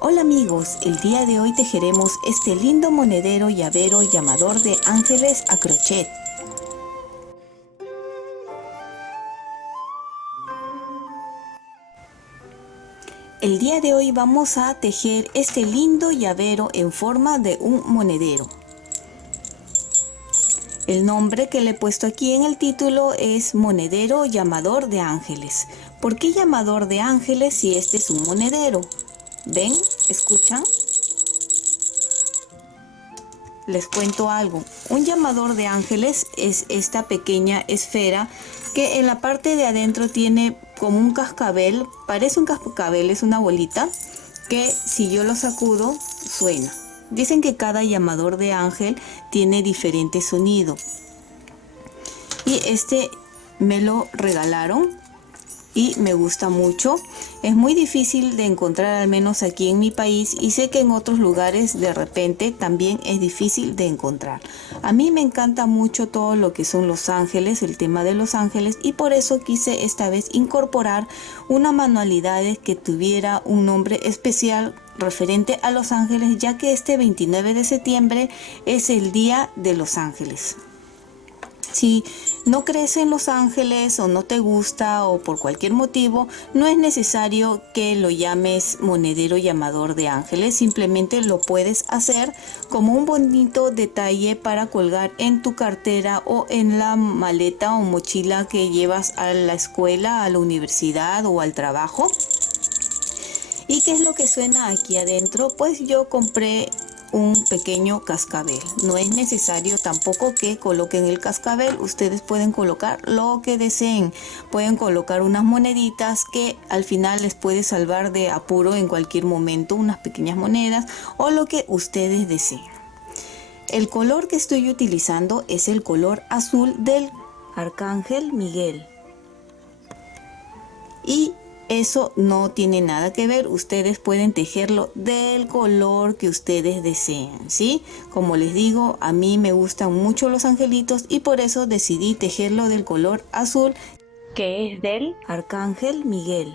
Hola amigos, el día de hoy tejeremos este lindo monedero, llavero, llamador de ángeles a crochet. El día de hoy vamos a tejer este lindo llavero en forma de un monedero. El nombre que le he puesto aquí en el título es monedero llamador de ángeles. ¿Por qué llamador de ángeles si este es un monedero? ¿Ven? ¿Escuchan? Les cuento algo. Un llamador de ángeles es esta pequeña esfera que en la parte de adentro tiene como un cascabel. Parece un cascabel, es una bolita que si yo lo sacudo suena. Dicen que cada llamador de ángel tiene diferente sonido. Y este me lo regalaron y me gusta mucho. Es muy difícil de encontrar, al menos aquí en mi país, y sé que en otros lugares de repente también es difícil de encontrar. A mí me encanta mucho todo lo que son los ángeles, el tema de los ángeles, y por eso quise esta vez incorporar una manualidad que tuviera un nombre especial referente a los ángeles, ya que este 29 de septiembre es el Día de los Ángeles. Si no crees en los ángeles o no te gusta o por cualquier motivo, no es necesario que lo llames monedero llamador de ángeles, simplemente lo puedes hacer como un bonito detalle para colgar en tu cartera o en la maleta o mochila que llevas a la escuela, a la universidad o al trabajo. ¿Y qué es lo que suena aquí adentro? Pues yo compré un pequeño cascabel. No es necesario tampoco que coloquen el cascabel. Ustedes pueden colocar lo que deseen. Pueden colocar unas moneditas que al final les puede salvar de apuro en cualquier momento. Unas pequeñas monedas o lo que ustedes deseen. El color que estoy utilizando es el color azul del Arcángel Miguel. Y eso no tiene nada que ver, ustedes pueden tejerlo del color que ustedes deseen, ¿sí? Como les digo, a mí me gustan mucho los angelitos y por eso decidí tejerlo del color azul, que es del Arcángel Miguel.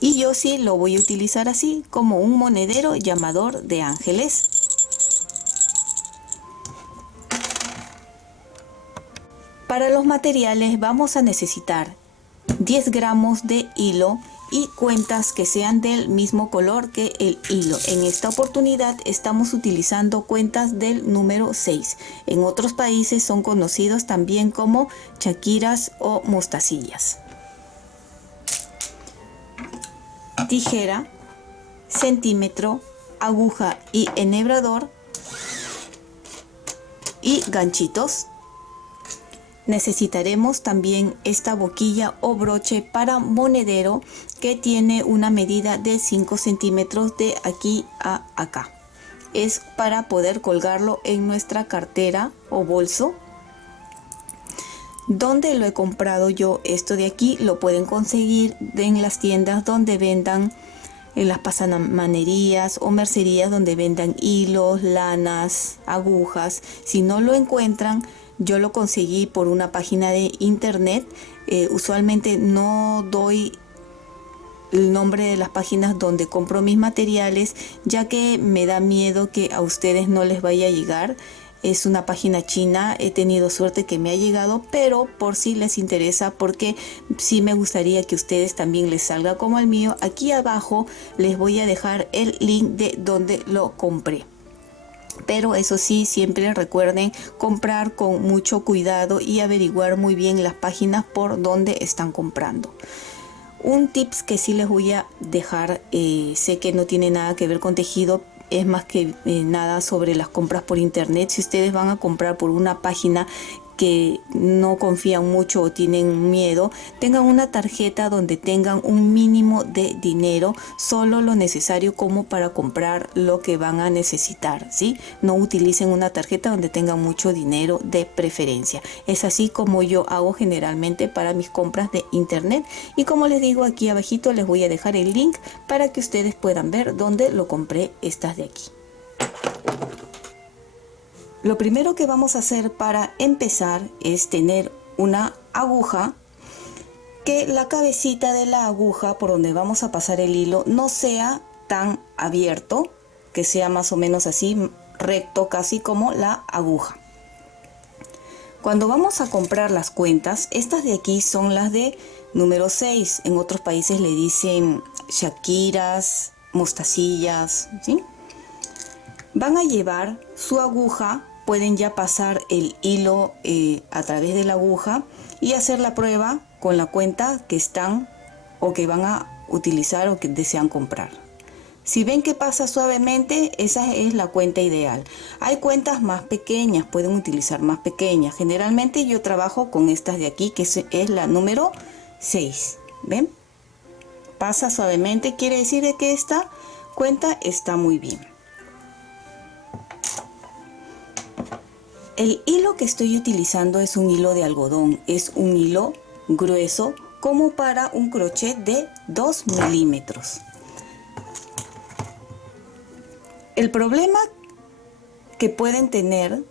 Y yo sí lo voy a utilizar así, como un monedero llamador de ángeles. Para los materiales vamos a necesitar 10 gramos de hilo y cuentas que sean del mismo color que el hilo. En esta oportunidad estamos utilizando cuentas del número 6. En otros países son conocidos también como chaquiras o mostacillas. Tijera, centímetro, aguja y enhebrador y ganchitos. Necesitaremos también esta boquilla o broche para monedero que tiene una medida de 5 centímetros de aquí a acá. Es para poder colgarlo en nuestra cartera o bolso. ¿Dónde lo he comprado yo? Esto de aquí lo pueden conseguir en las tiendas donde vendan, en las pasamanerías o mercerías donde vendan hilos, lanas, agujas. Si no lo encuentran, yo lo conseguí por una página de internet. Usualmente no doy el nombre de las páginas donde compro mis materiales, ya que me da miedo que a ustedes no les vaya a llegar. Es una página china, he tenido suerte que me ha llegado, pero por si les interesa, porque sí me gustaría que a ustedes también les salga como el mío, aquí abajo les voy a dejar el link de donde lo compré. Pero eso sí, siempre recuerden comprar con mucho cuidado y averiguar muy bien las páginas por donde están comprando. Un tips que sí les voy a dejar, sé que no tiene nada que ver con tejido, es más que nada sobre las compras por internet. Si ustedes van a comprar por una página que no confían mucho o tienen miedo, tengan una tarjeta donde tengan un mínimo de dinero, solo lo necesario como para comprar lo que van a necesitar, ¿sí? No utilicen una tarjeta donde tengan mucho dinero de preferencia. Es así como yo hago generalmente para mis compras de internet, y como les digo, aquí abajito les voy a dejar el link para que ustedes puedan ver dónde lo compré, estas de aquí. Lo primero que vamos a hacer para empezar es tener una aguja que la cabecita de la aguja por donde vamos a pasar el hilo no sea tan abierto, que sea más o menos así recto, casi como la aguja. Cuando vamos a comprar las cuentas, estas de aquí son las de número 6. En otros países le dicen shakiras, mostacillas, ¿sí? Van a llevar su aguja, pueden ya pasar el hilo a través de la aguja y hacer la prueba con la cuenta que están o que van a utilizar o que desean comprar. Si ven que pasa suavemente, esa es la cuenta ideal. Hay cuentas más pequeñas, pueden utilizar más pequeñas. Generalmente yo trabajo con estas de aquí, que es la número 6. ¿Ven? Pasa suavemente, quiere decir que esta cuenta está muy bien. El hilo que estoy utilizando es un hilo de algodón, es un hilo grueso como para un crochet de 2 milímetros. El problema que pueden tener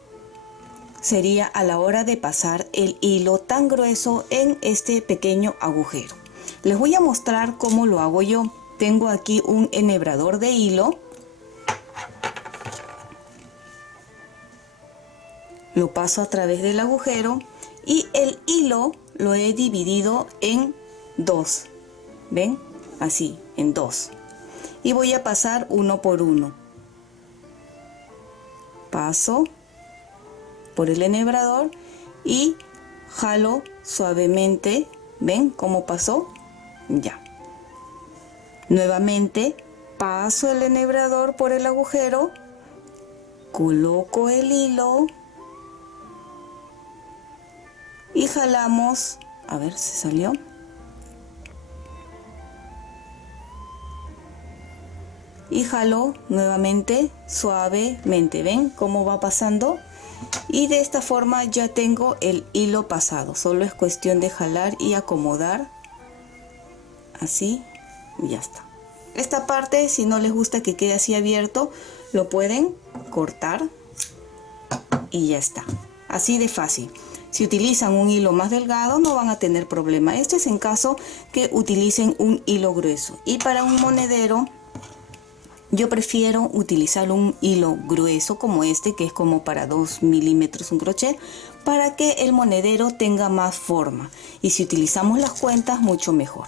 sería a la hora de pasar el hilo tan grueso en este pequeño agujero. Les voy a mostrar cómo lo hago yo. Tengo aquí un enhebrador de hilo. Lo paso a través del agujero y el hilo lo he dividido en 2. ¿Ven? Así, en 2. Y voy a pasar uno por uno. Paso por el enhebrador y jalo suavemente. ¿Ven cómo pasó? Ya. Nuevamente paso el enhebrador por el agujero, coloco el hilo y jalamos. A ver si salió. Y jalo nuevamente suavemente. ¿Ven cómo va pasando? Y de esta forma ya tengo el hilo pasado. Solo es cuestión de jalar y acomodar. Así, y ya está. Esta parte, si no les gusta que quede así abierto, lo pueden cortar y ya está. Así de fácil. Si utilizan un hilo más delgado no van a tener problema. Este es en caso que utilicen un hilo grueso. Y para un monedero, yo prefiero utilizar un hilo grueso como este, que es como para 2 milímetros un crochet, para que el monedero tenga más forma. Y si utilizamos las cuentas, mucho mejor.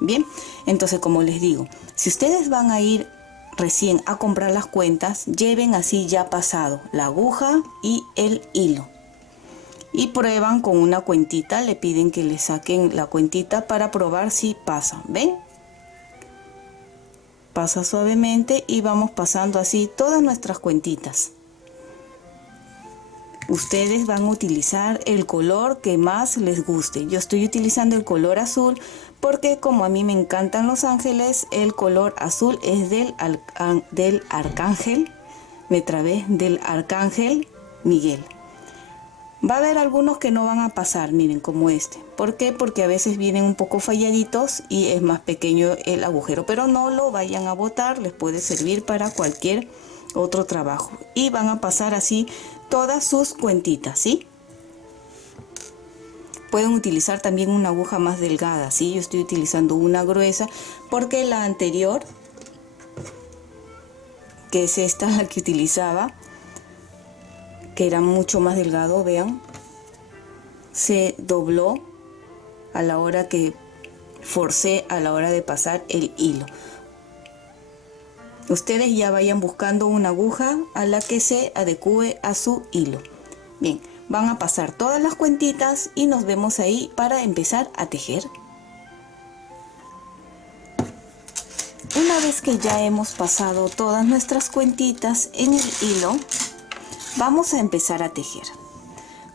Bien, entonces como les digo, si ustedes van a ir recién a comprar las cuentas, lleven así ya pasado la aguja y el hilo. Y prueban con una cuentita, le piden que le saquen la cuentita para probar si pasa. ¿Ven? Pasa suavemente y vamos pasando así todas nuestras cuentitas. Ustedes van a utilizar el color que más les guste. Yo estoy utilizando el color azul porque como a mí me encantan los ángeles, el color azul es del arcángel. Me trabé, del arcángel Miguel. Va a haber algunos que no van a pasar, miren, como este. ¿Por qué? Porque a veces vienen un poco falladitos y es más pequeño el agujero. Pero no lo vayan a botar, les puede servir para cualquier otro trabajo. Y van a pasar así todas sus cuentitas, ¿sí? Pueden utilizar también una aguja más delgada, ¿sí? Yo estoy utilizando una gruesa porque la anterior, que es esta, la que utilizaba, que era mucho más delgado, vean, se dobló a la hora que forcé a la hora de pasar el hilo. Ustedes ya vayan buscando una aguja a la que se adecue a su hilo. Bien, van a pasar todas las cuentitas y nos vemos ahí para empezar a tejer. Una vez que ya hemos pasado todas nuestras cuentitas en el hilo, vamos a empezar a tejer.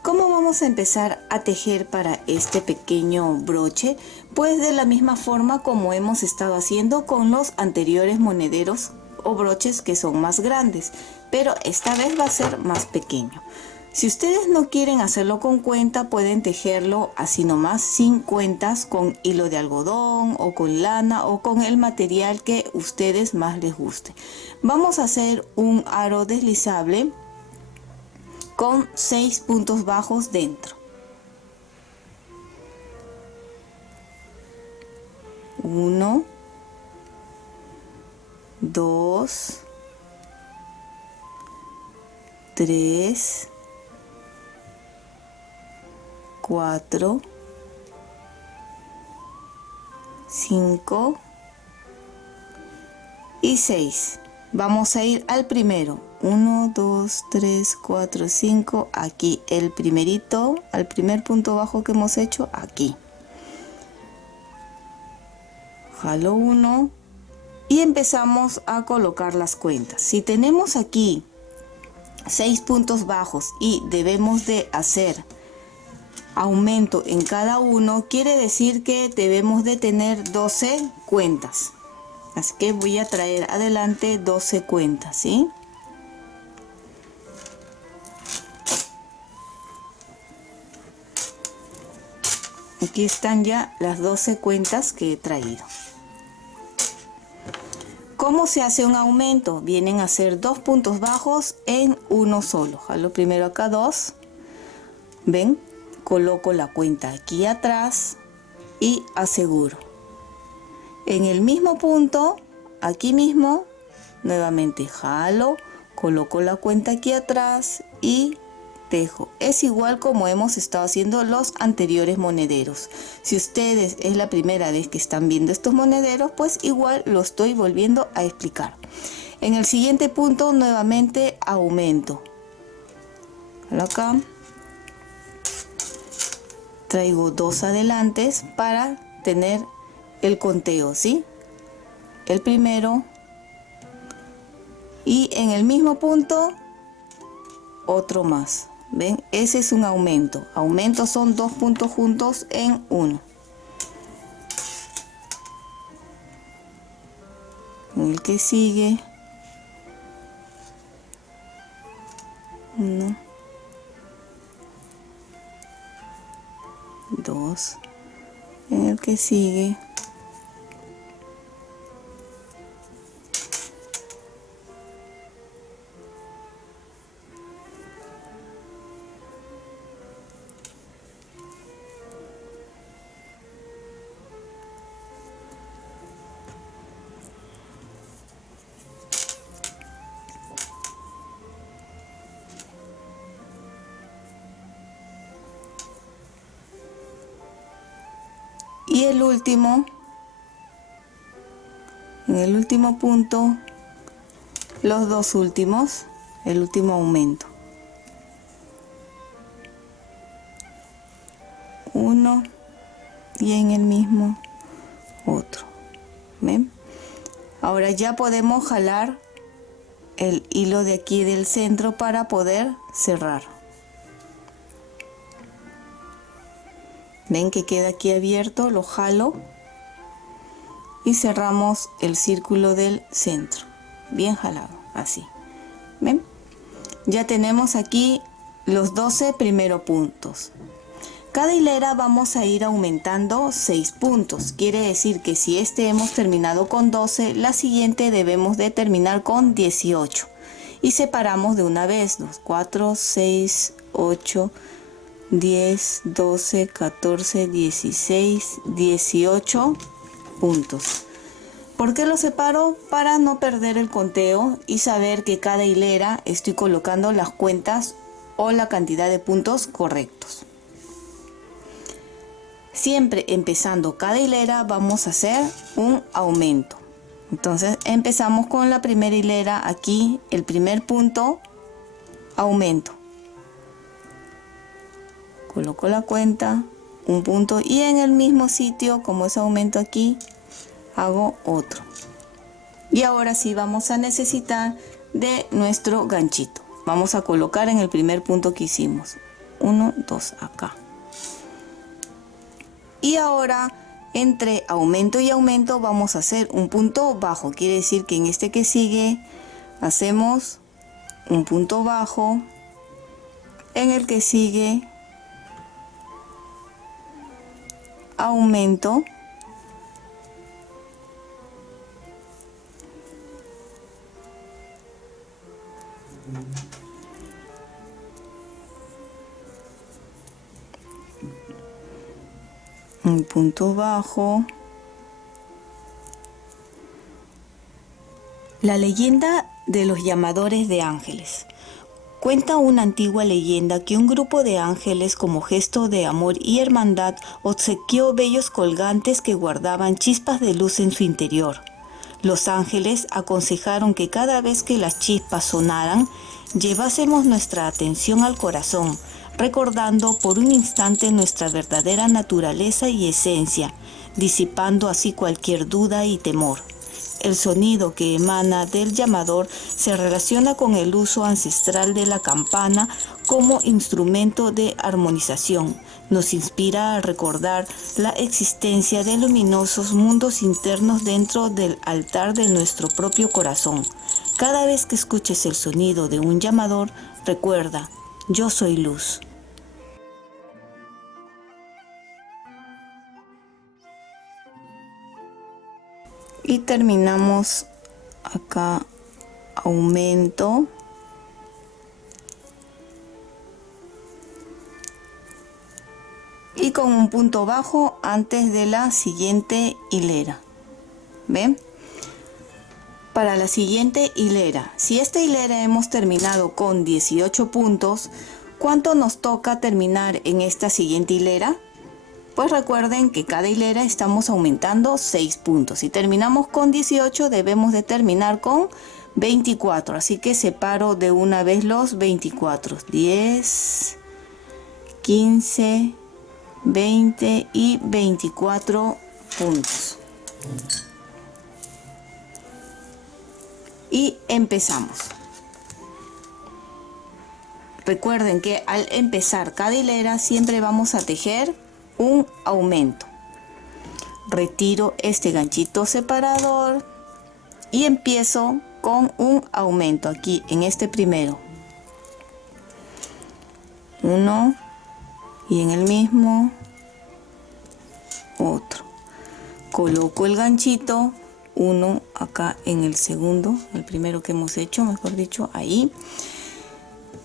¿Cómo vamos a empezar a tejer para este pequeño broche? Pues de la misma forma como hemos estado haciendo con los anteriores monederos o broches que son más grandes, pero esta vez va a ser más pequeño. Si ustedes no quieren hacerlo con cuenta, pueden tejerlo así nomás, sin cuentas, con hilo de algodón o con lana o con el material que ustedes más les guste. Vamos a hacer un aro deslizable con 6 puntos bajos dentro. 1, 2, 3, 4, 5 y 6. Vamos a ir al primero. 1, 2, 3, 4, 5. Aquí el primerito, al primer punto bajo que hemos hecho, aquí. Jalo 1 y empezamos a colocar las cuentas. Si tenemos aquí 6 puntos bajos y debemos de hacer aumento en cada uno, quiere decir que debemos de tener 12 cuentas. Así que voy a traer adelante 12 cuentas, ¿sí? Aquí están ya las 12 cuentas que he traído. ¿Cómo se hace un aumento? Vienen a ser 2 puntos bajos en uno solo. Jalo primero acá 2. ¿Ven? Coloco la cuenta aquí atrás y aseguro. En el mismo punto, aquí mismo, nuevamente jalo, coloco la cuenta aquí atrás y tejo. Es igual como hemos estado haciendo los anteriores monederos. Si ustedes es la primera vez que están viendo estos monederos, pues igual lo estoy volviendo a explicar. En el siguiente punto, nuevamente aumento. Acá traigo 2 adelantes para tener el conteo, ¿sí? El primero y en el mismo punto otro más. ¿Ven? Ese es un aumento. Aumento son 2 puntos juntos en uno. En el que sigue 1, 2, en el que sigue 1. Y el último, en el último punto, los 2 últimos, el último aumento. 1 y en el mismo otro. ¿Ven? Ahora ya podemos jalar el hilo de aquí del centro para poder cerrar. Ven que queda aquí abierto, lo jalo y cerramos el círculo del centro. Bien jalado, así. ¿Ven? Ya tenemos aquí los 12 primeros puntos. Cada hilera vamos a ir aumentando 6 puntos. Quiere decir que si hemos terminado con 12, la siguiente debemos de terminar con 18. Y separamos de una vez, 2, 4, 6, 8, 10, 12, 14, 16, 18 puntos. ¿Por qué lo separo? Para no perder el conteo y saber que cada hilera estoy colocando las cuentas o la cantidad de puntos correctos. Siempre empezando cada hilera vamos a hacer un aumento. Entonces empezamos con la primera hilera, aquí el primer punto, aumento. Coloco la cuenta, un punto y en el mismo sitio, como es aumento aquí, hago otro. Y ahora sí vamos a necesitar de nuestro ganchito. Vamos a colocar en el primer punto que hicimos. 1, 2, acá. Y ahora entre aumento y aumento vamos a hacer un punto bajo. Quiere decir que en este que sigue hacemos un punto bajo. En el que sigue aumento. Un punto bajo. La leyenda de los llamadores de ángeles. Cuenta una antigua leyenda que un grupo de ángeles, como gesto de amor y hermandad, obsequió bellos colgantes que guardaban chispas de luz en su interior. Los ángeles aconsejaron que cada vez que las chispas sonaran, llevásemos nuestra atención al corazón, recordando por un instante nuestra verdadera naturaleza y esencia, disipando así cualquier duda y temor. El sonido que emana del llamador se relaciona con el uso ancestral de la campana como instrumento de armonización. Nos inspira a recordar la existencia de luminosos mundos internos dentro del altar de nuestro propio corazón. Cada vez que escuches el sonido de un llamador, recuerda, yo soy luz. Y terminamos acá, aumento. Y con un punto bajo antes de la siguiente hilera. ¿Ven? Para la siguiente hilera, si esta hilera hemos terminado con 18 puntos, ¿cuánto nos toca terminar en esta siguiente hilera? Pues recuerden que cada hilera estamos aumentando 6 puntos. Si terminamos con 18, debemos de terminar con 24. Así que separo de una vez los 24. 10, 15, 20 y 24 puntos. Y empezamos. Recuerden que al empezar cada hilera siempre vamos a tejer un aumento. Retiro este ganchito separador y empiezo con un aumento aquí en este primero. Uno y en el mismo otro. Coloco el ganchito, uno acá en el segundo, el primero que hemos hecho, mejor dicho, ahí.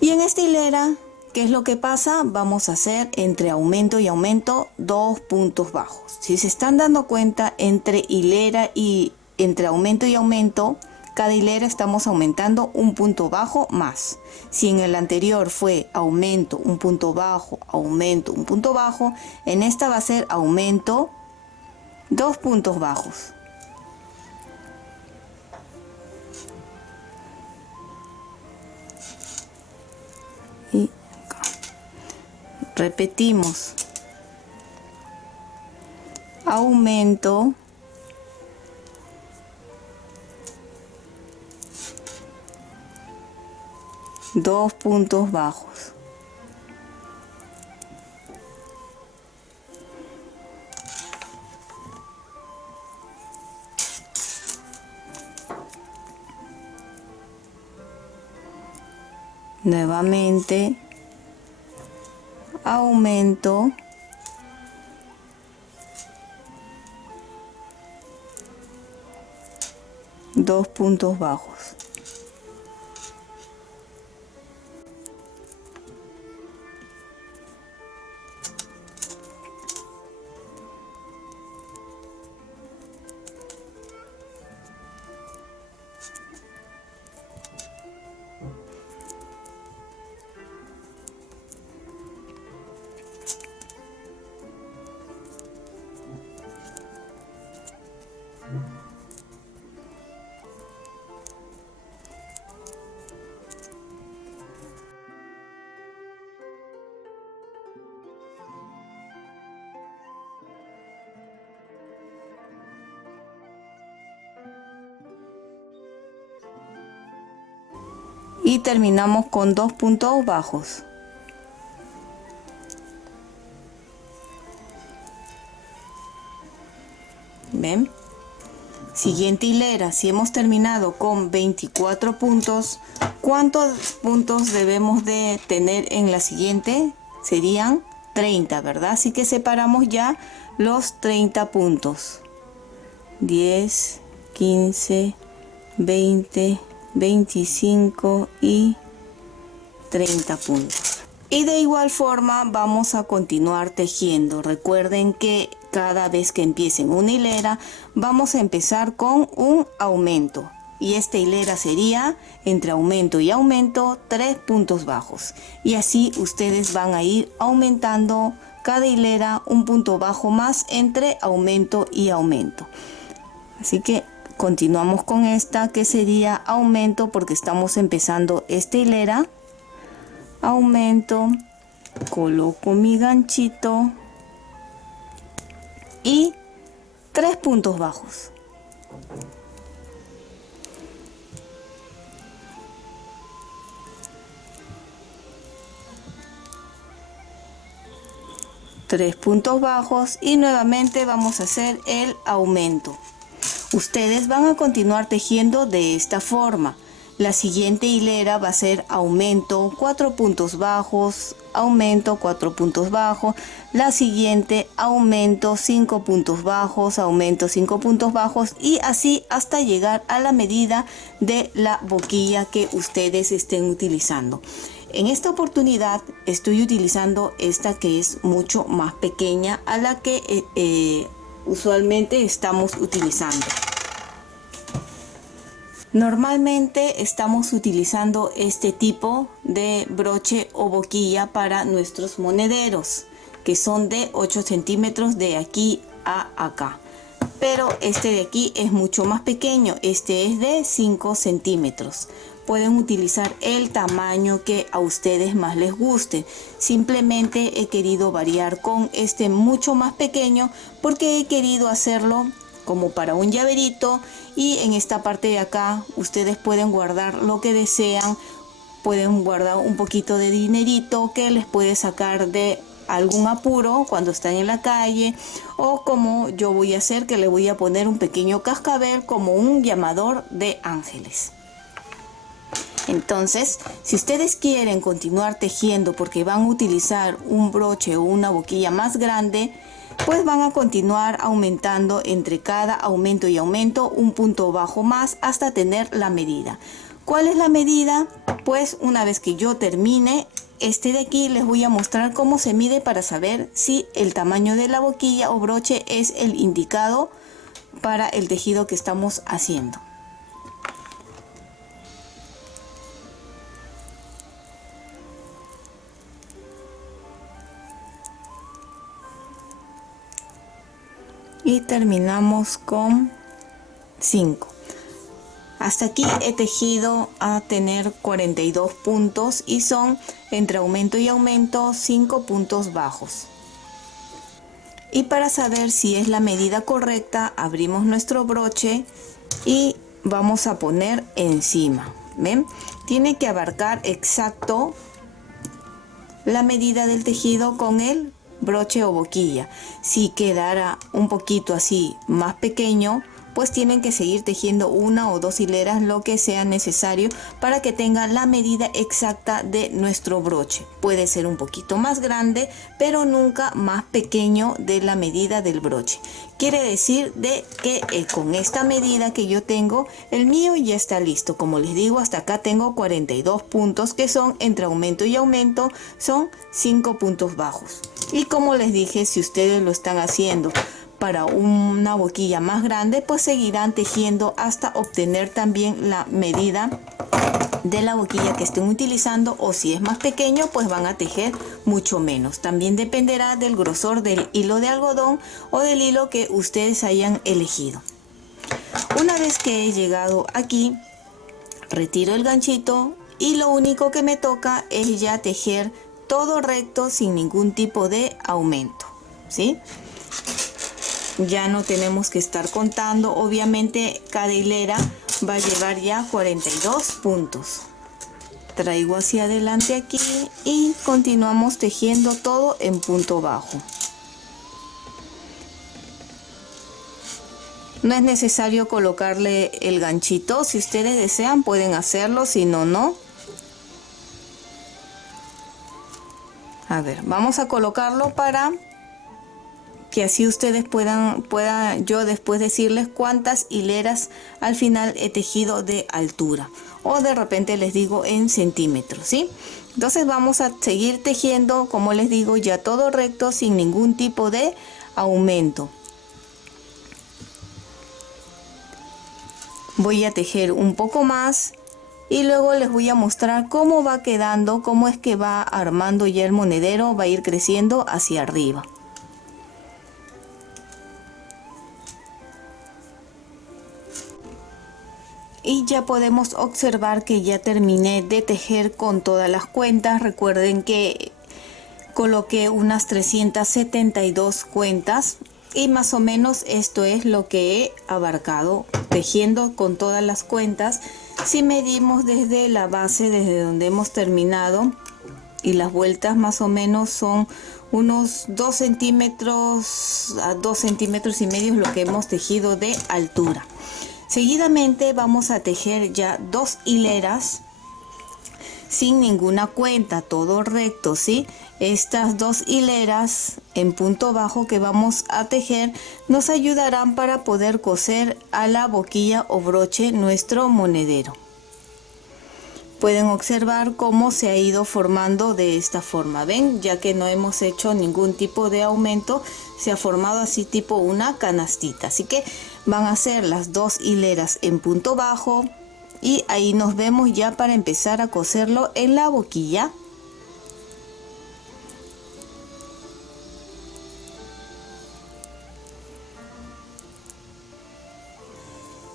Y en esta hilera, ¿qué es lo que pasa? Vamos a hacer entre aumento y aumento 2 puntos bajos. Si se están dando cuenta, entre hilera y entre aumento y aumento, cada hilera estamos aumentando un punto bajo más. Si en el anterior fue aumento, un punto bajo, aumento, un punto bajo, en esta va a ser aumento, 2 puntos bajos. Y repetimos, aumento, dos puntos bajos. Nuevamente, aumento, dos puntos bajos. Y terminamos con dos puntos bajos. ¿Ven? Siguiente hilera, si hemos terminado con 24 puntos, ¿cuántos puntos debemos de tener en la siguiente? Serían 30, ¿verdad? Así que separamos ya los 30 puntos. 10, 15, 20, 25 y 30 puntos. Y de igual forma vamos a continuar tejiendo. Recuerden que cada vez que empiecen una hilera vamos a empezar con un aumento y esta hilera sería entre aumento y aumento 3 puntos bajos, y así ustedes van a ir aumentando cada hilera un punto bajo más entre aumento y aumento. Así que continuamos con esta que sería aumento, porque estamos empezando esta hilera, aumento, coloco mi ganchito y 3 puntos bajos. Tres puntos bajos y nuevamente vamos a hacer el aumento. Ustedes van a continuar tejiendo de esta forma. La siguiente hilera va a ser aumento, 4 puntos bajos, aumento, 4 puntos bajos. La siguiente aumento, 5 puntos bajos, aumento, 5 puntos bajos, y así hasta llegar a la medida de la boquilla que ustedes estén utilizando. En esta oportunidad estoy utilizando esta que es mucho más pequeña a la que usualmente estamos utilizando. Normalmente estamos utilizando este tipo de broche o boquilla para nuestros monederos, que son de 8 centímetros de aquí a acá. Pero este de aquí es mucho más pequeño, este es de 5 centímetros. Pueden utilizar el tamaño que a ustedes más les guste. Simplemente he querido variar con este mucho más pequeño porque he querido hacerlo como para un llaverito, y en esta parte de acá ustedes pueden guardar lo que desean. Pueden guardar un poquito de dinerito que les puede sacar de algún apuro cuando están en la calle, o como yo voy a hacer, que le voy a poner un pequeño cascabel como un llamador de ángeles. Entonces, si ustedes quieren continuar tejiendo porque van a utilizar un broche o una boquilla más grande, pues van a continuar aumentando entre cada aumento y aumento un punto bajo más hasta tener la medida. ¿Cuál es la medida? Pues una vez que yo termine este de aquí, les voy a mostrar cómo se mide para saber si el tamaño de la boquilla o broche es el indicado para el tejido que estamos haciendo. Y terminamos con 5. Hasta aquí he tejido a tener 42 puntos y son entre aumento y aumento 5 puntos bajos. Y para saber si es la medida correcta, abrimos nuestro broche y vamos a poner encima. ¿Ven? Tiene que abarcar exacto la medida del tejido con el broche o boquilla. Si quedara un poquito así más pequeño, pues tienen que seguir tejiendo una o dos hileras, lo que sea necesario para que tenga la medida exacta de nuestro broche. Puede ser un poquito más grande, pero nunca más pequeño de la medida del broche. Quiere decir de que con esta medida que yo tengo, el mío ya está listo. Como les digo, hasta acá tengo 42 puntos, que son entre aumento y aumento, son 5 puntos bajos. Y como les dije, si ustedes lo están haciendo para una boquilla más grande, pues seguirán tejiendo hasta obtener también la medida de la boquilla que estén utilizando, o si es más pequeño, pues van a tejer mucho menos. También dependerá del grosor del hilo de algodón o del hilo que ustedes hayan elegido. Una vez que he llegado aquí, retiro el ganchito y lo único que me toca es ya tejer todo recto sin ningún tipo de aumento, ¿sí? Ya no tenemos que estar contando. Obviamente cada hilera va a llevar ya 42 puntos. Traigo hacia adelante aquí y continuamos tejiendo todo en punto bajo. No es necesario colocarle el ganchito. Si ustedes desean pueden hacerlo, si no, no. A ver, vamos a colocarlo para que así ustedes puedan yo después decirles cuántas hileras al final he tejido de altura, o de repente les digo en centímetros, ¿sí? Entonces vamos a seguir tejiendo, como les digo, ya todo recto sin ningún tipo de aumento. Voy a tejer un poco más y luego les voy a mostrar cómo va quedando, cómo es que va armando ya el monedero, va a ir creciendo hacia arriba. Y ya podemos observar que ya terminé de tejer con todas las cuentas. Recuerden que coloqué unas 372 cuentas y más o menos esto es lo que he abarcado tejiendo con todas las cuentas. Si medimos desde la base, desde donde hemos terminado, y las vueltas más o menos son unos 2 centímetros a 2 centímetros y medio lo que hemos tejido de altura. Seguidamente vamos a tejer ya 2 hileras sin ninguna cuenta, todo recto, ¿sí? Estas 2 hileras en punto bajo que vamos a tejer nos ayudarán para poder coser a la boquilla o broche nuestro monedero. Pueden observar cómo se ha ido formando de esta forma, ¿ven? Ya que no hemos hecho ningún tipo de aumento, se ha formado así tipo una canastita. Así que van a ser las 2 hileras en punto bajo y ahí nos vemos ya para empezar a coserlo en la boquilla.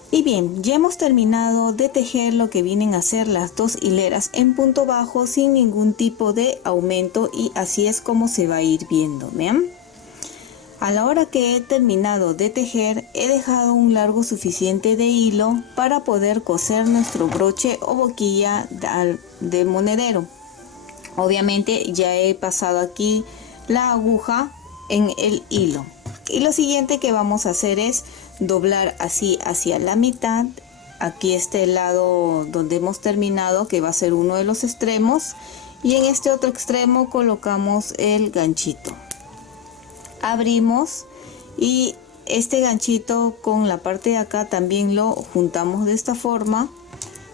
Y bien, ya hemos terminado de tejer lo que vienen a ser las 2 hileras en punto bajo sin ningún tipo de aumento, y así es como se va a ir viendo, ¿vean? A la hora que he terminado de tejer, he dejado un largo suficiente de hilo para poder coser nuestro broche o boquilla de monedero. Obviamente ya he pasado aquí la aguja en el hilo. Y lo siguiente que vamos a hacer es doblar así hacia la mitad. Aquí este lado donde hemos terminado, que va a ser uno de los extremos, y en este otro extremo colocamos el ganchito. Abrimos y este ganchito con la parte de acá también lo juntamos de esta forma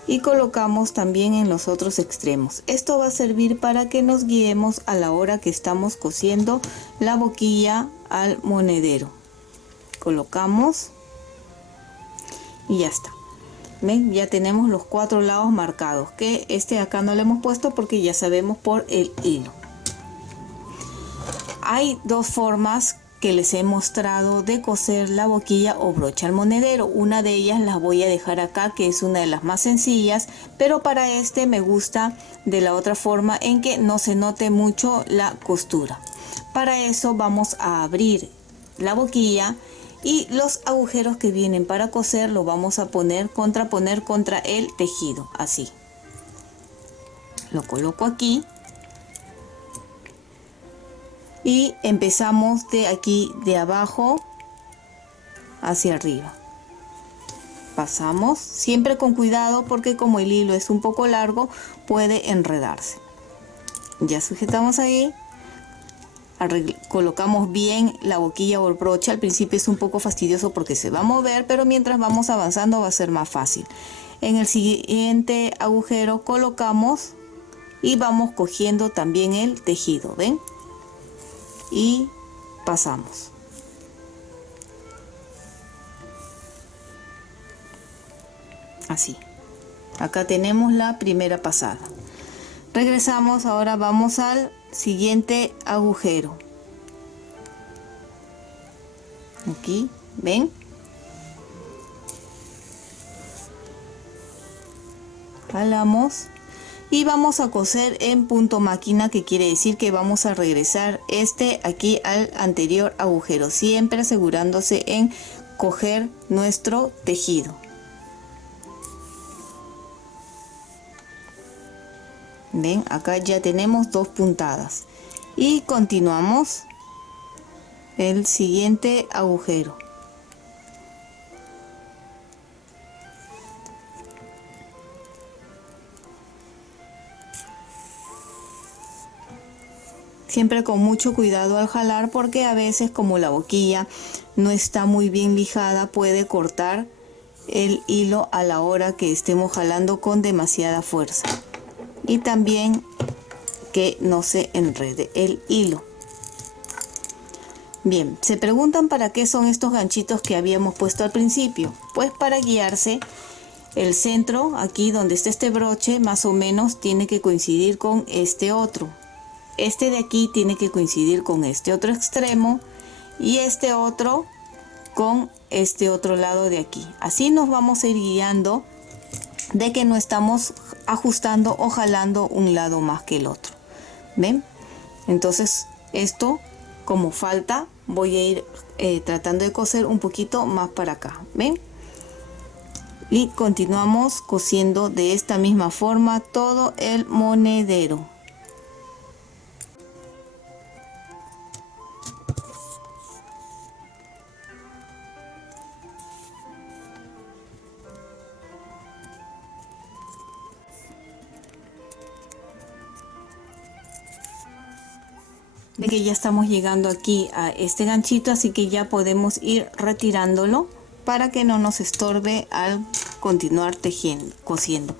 y colocamos también en los otros extremos. Esto va a servir para que nos guiemos a la hora que estamos cosiendo la boquilla al monedero. Colocamos y ya está. ¿Ven? Ya tenemos los 4 lados marcados, que este acá no le hemos puesto porque ya sabemos por el hilo. Hay 2 formas que les he mostrado de coser la boquilla o brocha al monedero. Una de ellas las voy a dejar acá, que es una de las más sencillas, pero para este me gusta de la otra forma en que no se note mucho la costura. Para eso vamos a abrir la boquilla y los agujeros que vienen para coser lo vamos a contraponer contra el tejido, así. Lo coloco aquí. Y empezamos de aquí, de abajo hacia arriba. Pasamos siempre con cuidado porque como el hilo es un poco largo puede enredarse. Ya sujetamos ahí. Colocamos bien la boquilla o el broche. Al principio es un poco fastidioso porque se va a mover, pero mientras vamos avanzando va a ser más fácil. En el siguiente agujero colocamos y vamos cogiendo también el tejido, ¿ven? Y pasamos. Así. Acá tenemos la primera pasada. Regresamos, ahora vamos al siguiente agujero. Aquí, ¿ven? Jalamos. Y vamos a coser en punto máquina, que quiere decir que vamos a regresar aquí al anterior agujero, siempre asegurándose en coger nuestro tejido. Ven, acá ya tenemos 2 puntadas y continuamos el siguiente agujero. Siempre con mucho cuidado al jalar, porque a veces como la boquilla no está muy bien lijada puede cortar el hilo a la hora que estemos jalando con demasiada fuerza. Y también que no se enrede el hilo. Bien, se preguntan para qué son estos ganchitos que habíamos puesto al principio. Pues para guiarse el centro, aquí donde está este broche, más o menos tiene que coincidir con este otro. Este de aquí tiene que coincidir con este otro extremo y este otro con este otro lado de aquí. Así nos vamos a ir guiando de que no estamos ajustando o jalando un lado más que el otro. ¿Ven? Entonces esto, como falta, voy a ir tratando de coser un poquito más para acá. ¿Ven? Y continuamos cosiendo de esta misma forma todo el monedero. De que ya estamos llegando aquí a este ganchito, así que ya podemos ir retirándolo para que no nos estorbe al continuar tejiendo, cosiendo.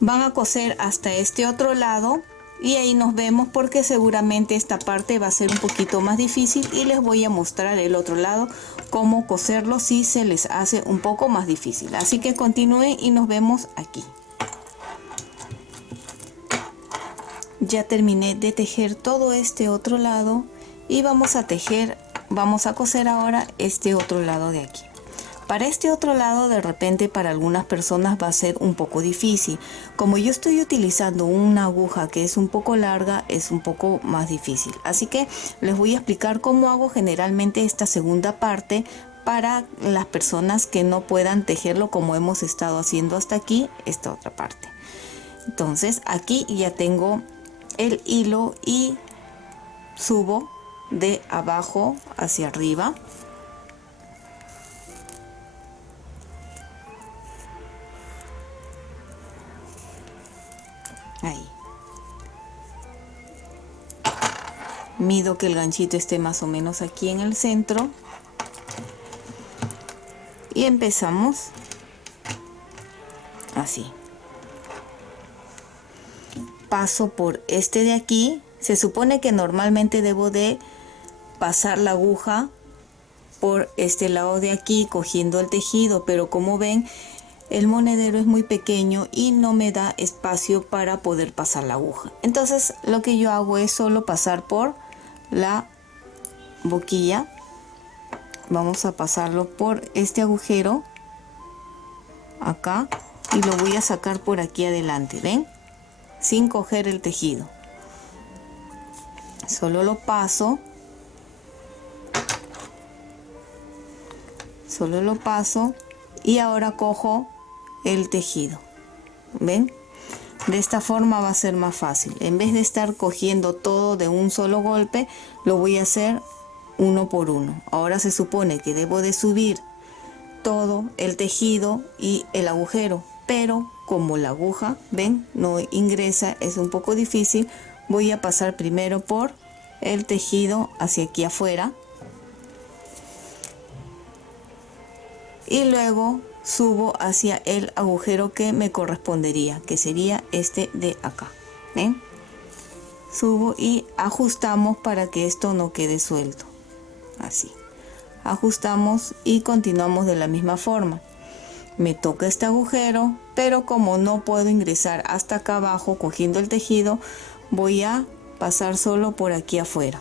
Van a coser hasta este otro lado y ahí nos vemos, porque seguramente esta parte va a ser un poquito más difícil y les voy a mostrar el otro lado cómo coserlo si se les hace un poco más difícil. Así que continúen y nos vemos aquí. Ya terminé de tejer todo este otro lado y vamos a coser ahora este otro lado de aquí. Para este otro lado, de repente para algunas personas va a ser un poco difícil. Como yo estoy utilizando una aguja que es un poco larga, es un poco más difícil. Así que les voy a explicar cómo hago generalmente esta segunda parte para las personas que no puedan tejerlo como hemos estado haciendo hasta aquí, esta otra parte. Entonces aquí ya tengo el hilo y subo de abajo hacia arriba. Ahí. Mido que el ganchito esté más o menos aquí en el centro. Y empezamos así. Paso por este de aquí. Se supone que normalmente debo de pasar la aguja por este lado de aquí cogiendo el tejido, pero como ven, el monedero es muy pequeño y no me da espacio para poder pasar la aguja. Entonces lo que yo hago es solo pasar por la boquilla. Vamos a pasarlo por este agujero acá y lo voy a sacar por aquí adelante, ¿ven? Sin coger el tejido. Solo lo paso. Solo lo paso y ahora cojo el tejido. ¿Ven? De esta forma va a ser más fácil. En vez de estar cogiendo todo de un solo golpe, lo voy a hacer uno por uno. Ahora se supone que debo de subir todo el tejido y el agujero, pero como la aguja, ven, no ingresa, es un poco difícil. Voy a pasar primero por el tejido hacia aquí afuera y luego subo hacia el agujero que me correspondería, que sería este de acá. ¿Ven? Subo y ajustamos para que esto no quede suelto. Así. Ajustamos y continuamos de la misma forma. Me toca este agujero, pero como no puedo ingresar hasta acá abajo cogiendo el tejido, voy a pasar solo por aquí afuera.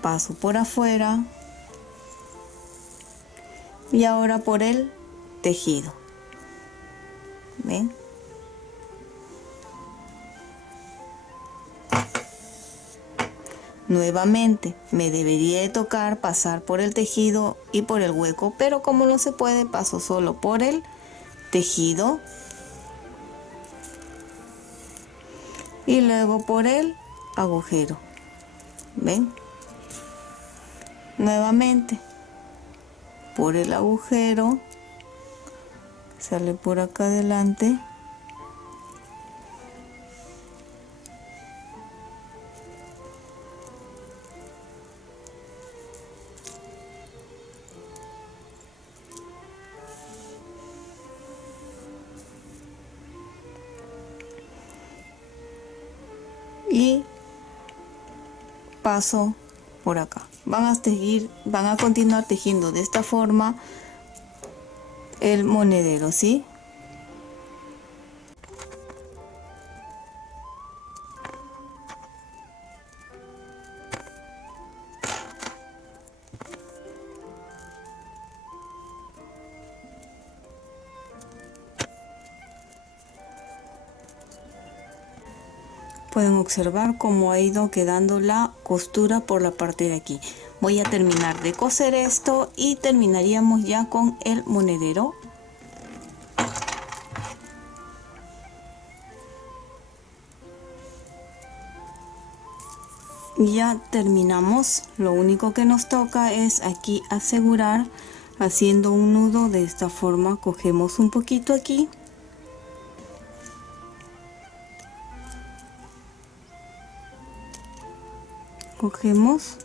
Paso por afuera y ahora por el tejido. ¿Ven? Nuevamente me debería de tocar pasar por el tejido y por el hueco, pero como no se puede, paso solo por el tejido y luego por el agujero. ¿Ven? Nuevamente por el agujero, sale por acá adelante y paso por acá. Van a continuar tejiendo de esta forma el monedero, ¿sí? Pueden observar cómo ha ido quedando la costura por la parte de aquí. Voy a terminar de coser esto y terminaríamos ya con el monedero. Ya terminamos. Lo único que nos toca es aquí asegurar haciendo un nudo de esta forma. Cogemos un poquito aquí. Cogemos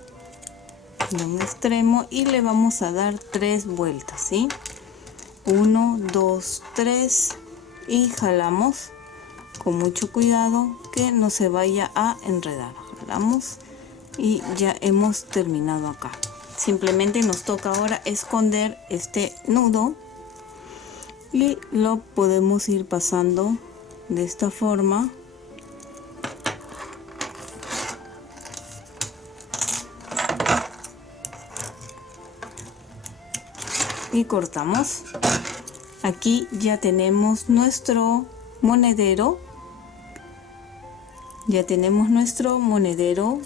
de un extremo y le vamos a dar 3 vueltas, ¿sí? 1, 2, 3 y jalamos con mucho cuidado que no se vaya a enredar. Jalamos y ya hemos terminado acá. Simplemente nos toca ahora esconder este nudo y lo podemos ir pasando de esta forma. Y cortamos. Aquí ya tenemos nuestro monedero. Ya tenemos nuestro monedero.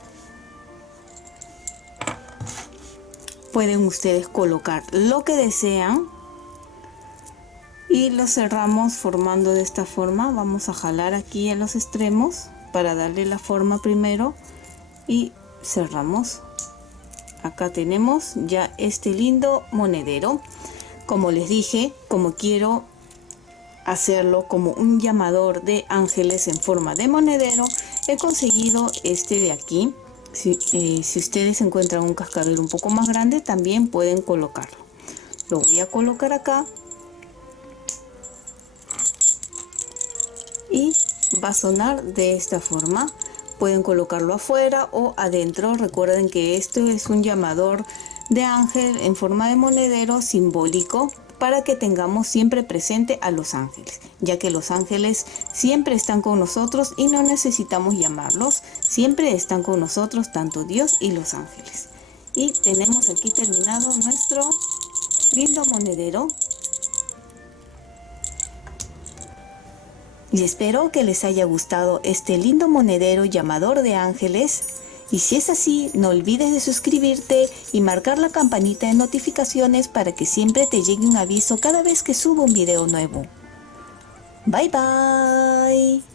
Pueden ustedes colocar lo que desean y lo cerramos formando de esta forma. Vamos a jalar aquí en los extremos para darle la forma primero y cerramos. Acá tenemos ya este lindo monedero. Como les dije, como quiero hacerlo como un llamador de ángeles en forma de monedero, he conseguido este de aquí. Si ustedes encuentran un cascabel un poco más grande, también pueden colocarlo. Lo voy a colocar acá y va a sonar de esta forma. Pueden colocarlo afuera o adentro. Recuerden que esto es un llamador de ángel en forma de monedero simbólico para que tengamos siempre presente a los ángeles, ya que los ángeles siempre están con nosotros y no necesitamos llamarlos. Siempre están con nosotros tanto Dios y los ángeles. Y tenemos aquí terminado nuestro lindo monedero. Y espero que les haya gustado este lindo monedero llamador de ángeles. Y si es así, no olvides de suscribirte y marcar la campanita de notificaciones para que siempre te llegue un aviso cada vez que subo un video nuevo. Bye bye.